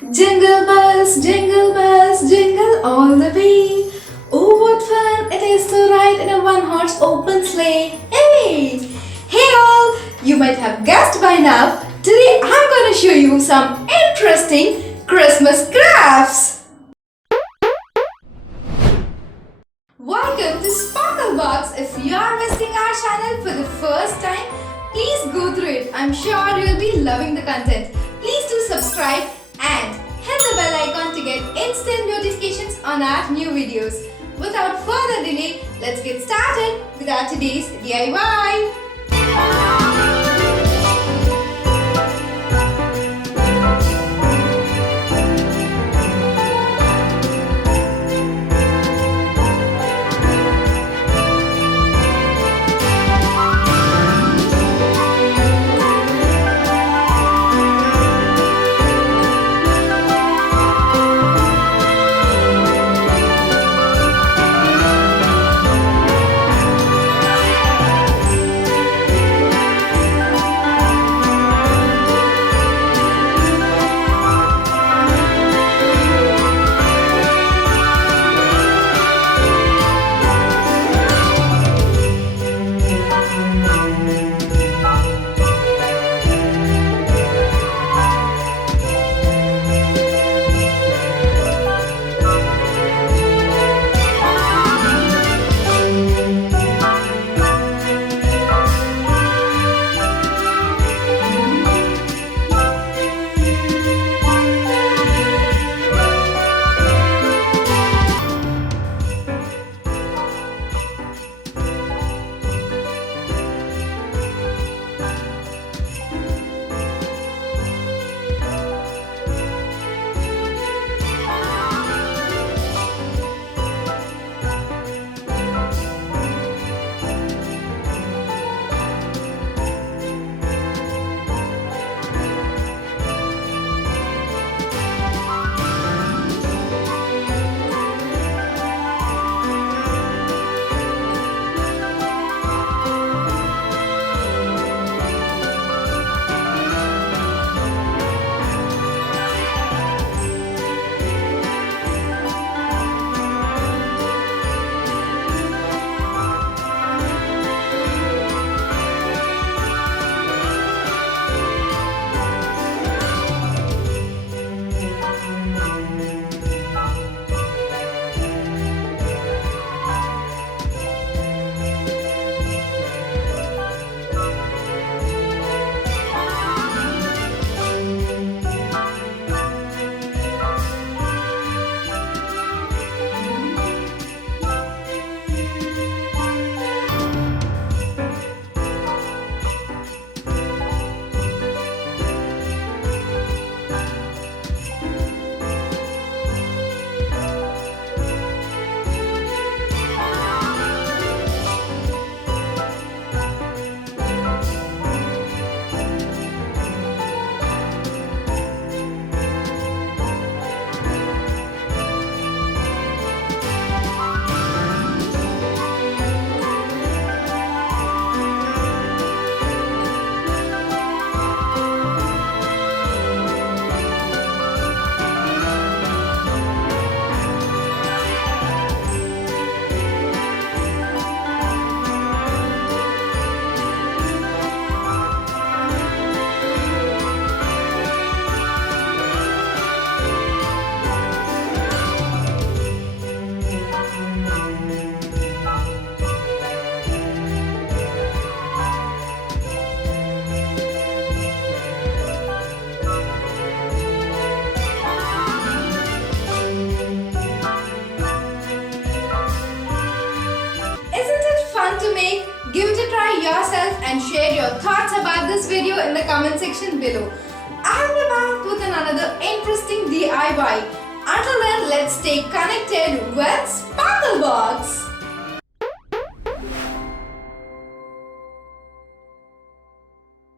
jingle bells, jingle all the way. Oh, what fun it is to ride in a one-horse open sleigh. Hey! Hey all! You might have guessed by now, today I'm going to show you some interesting Christmas crafts. Welcome to SparkleBox. If you are visiting our channel for the first time, please go through it. I'm sure you'll be loving the content. Please do subscribe and hit the bell icon to get instant notifications on our new videos. Without further delay, let's get started with our today's DIY. Give it a try yourself and share your thoughts about this video in the comment section below. I'll be back with another interesting DIY. Until then, let's stay connected with SparkleBox.